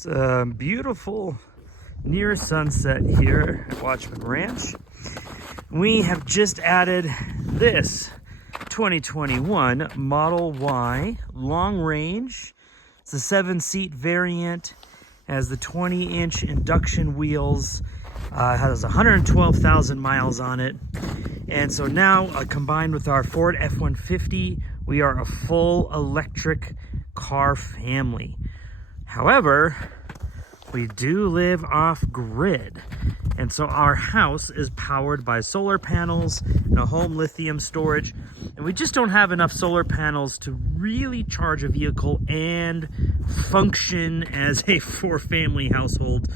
It's a beautiful near sunset here at Watchman Ranch. We have just added this 2021 Model Y long range. It's a 7-seat variant, has the 20-inch induction wheels, has 112,000 miles on it. And so now, combined with our Ford F-150, we are a full electric car family. However, we do live off grid. And so our house is powered by solar panels and a home lithium storage. And we just don't have enough solar panels to really charge a vehicle and function as a 4-family household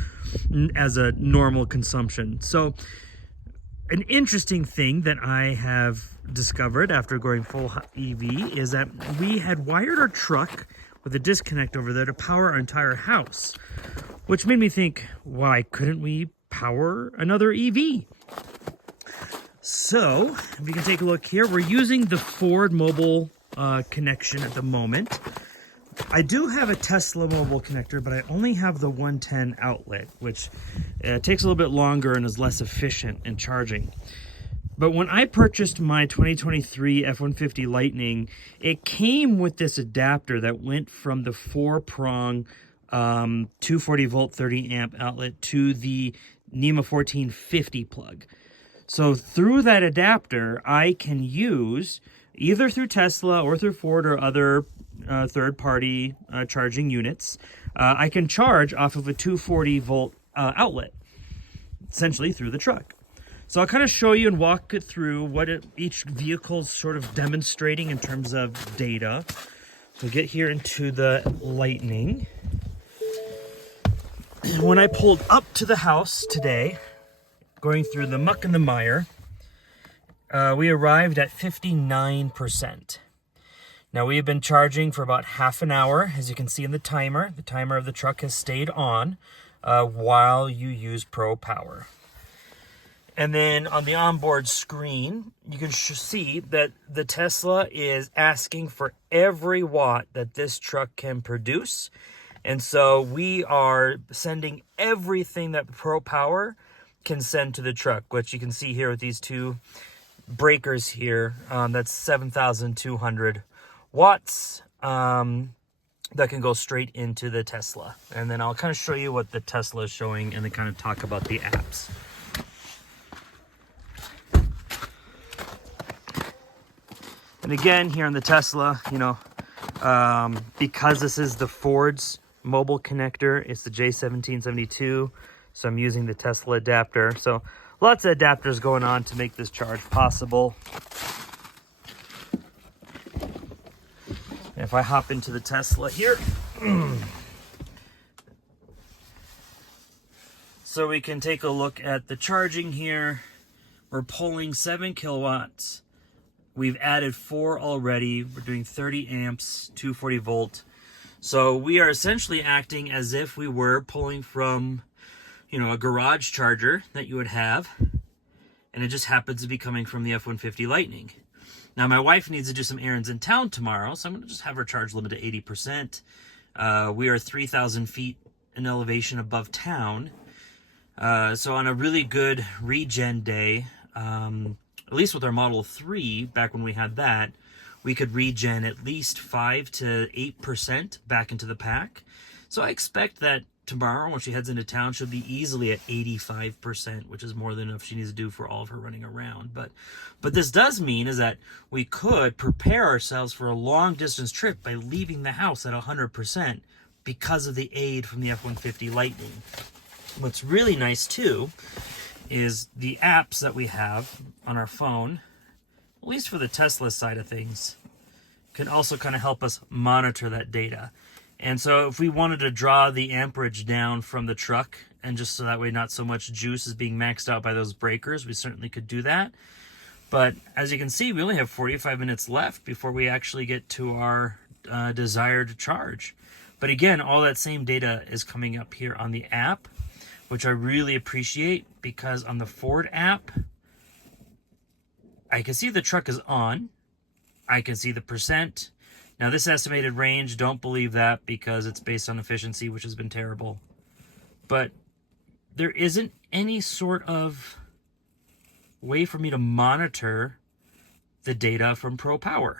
as a normal consumption. So an interesting thing that I have discovered after going full EV is that we had wired our truck with a disconnect over there to power our entire house, which made me think, why couldn't we power another EV? So, if you can take a look here, we're using the Ford mobile connection at the moment. I do have a Tesla mobile connector, but I only have the 110 outlet, which takes a little bit longer and is less efficient in charging. But when I purchased my 2023 F-150 Lightning, it came with this adapter that went from the 4-prong 240 volt 30 amp outlet to the NEMA 1450 plug. So through that adapter, I can use, either through Tesla or through Ford or other third-party charging units, I can charge off of a 240 volt outlet, essentially through the truck. So I'll kind of show you and walk it through what each vehicle's sort of demonstrating in terms of data. So get here into the Lightning. When I pulled up to the house today, going through the muck and the mire, we arrived at 59%. Now we have been charging for about half an hour. As you can see in the timer of the truck has stayed on while you use Pro Power. And then on the onboard screen, you can see that the Tesla is asking for every watt that this truck can produce. And so we are sending everything that Pro Power can send to the truck, which you can see here with these two breakers here. That's 7,200 watts that can go straight into the Tesla. And then I'll kind of show you what the Tesla is showing and then kind of talk about the apps. And again, here on the Tesla, you know, because this is the Ford's mobile connector, it's the J1772, so I'm using the Tesla adapter. So lots of adapters going on to make this charge possible. And if I hop into the Tesla here, so we can take a look at the charging here. We're pulling 7 kilowatts. We've added 4 already. We're doing 30 amps, 240 volt. So we are essentially acting as if we were pulling from, you know, a garage charger that you would have. And it just happens to be coming from the F-150 Lightning. Now my wife needs to do some errands in town tomorrow, so I'm gonna just have her charge limit to 80%. We are 3,000 feet in elevation above town. So on a really good regen day, at least with our Model 3, back when we had that, we could regen at least 5 to 8% back into the pack. So I expect that tomorrow, when she heads into town, she'll be easily at 85%, which is more than enough she needs to do for all of her running around. But this does mean is that we could prepare ourselves for a long-distance trip by leaving the house at 100% because of the aid from the F-150 Lightning. What's really nice, too, is the apps that we have on our phone, at least for the Tesla side of things, can also kind of help us monitor that data. And so if we wanted to draw the amperage down from the truck, and just so that way not so much juice is being maxed out by those breakers, we certainly could do that. But as you can see, we only have 45 minutes left before we actually get to our desired charge. But again, all that same data is coming up here on the app, which I really appreciate, because on the Ford app, I can see the truck is on. I can see the percent. Now, this estimated range, don't believe that because it's based on efficiency, which has been terrible. But there isn't any sort of way for me to monitor the data from ProPower.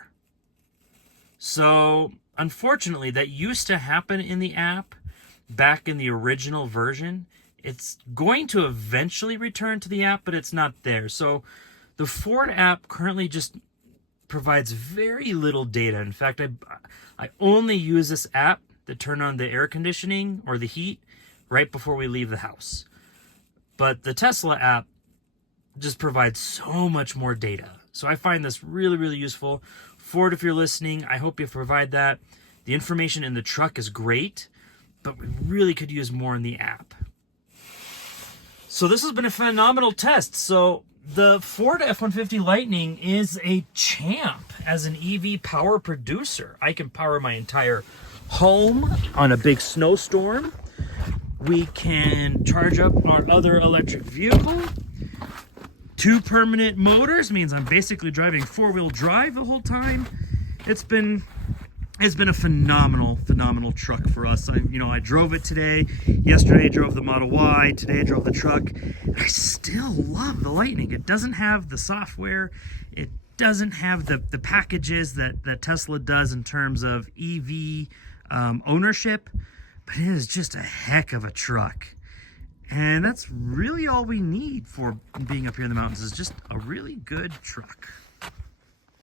So, unfortunately, that used to happen in the app back in the original version. It's going to eventually return to the app, but it's not there. So, the Ford app currently just provides very little data. In fact, I only use this app to turn on the air conditioning or the heat right before we leave the house. But the Tesla app just provides so much more data. So I find this really, really useful. Ford, if you're listening, I hope you provide that. The information in the truck is great, but we really could use more in the app. So this has been a phenomenal test. So the Ford F-150 Lightning is a champ as an EV power producer. I can power my entire home on a big snowstorm. We can charge up our other electric vehicle. 2 permanent motors means I'm basically driving 4-wheel drive the whole time. It's been a phenomenal truck for us. I drove it today. Yesterday I drove the Model Y. Today I drove the truck. I still love the Lightning. It doesn't have the software. It doesn't have the packages that Tesla does in terms of EV ownership, but it is just a heck of a truck. And that's really all we need for being up here in the mountains, is just a really good truck.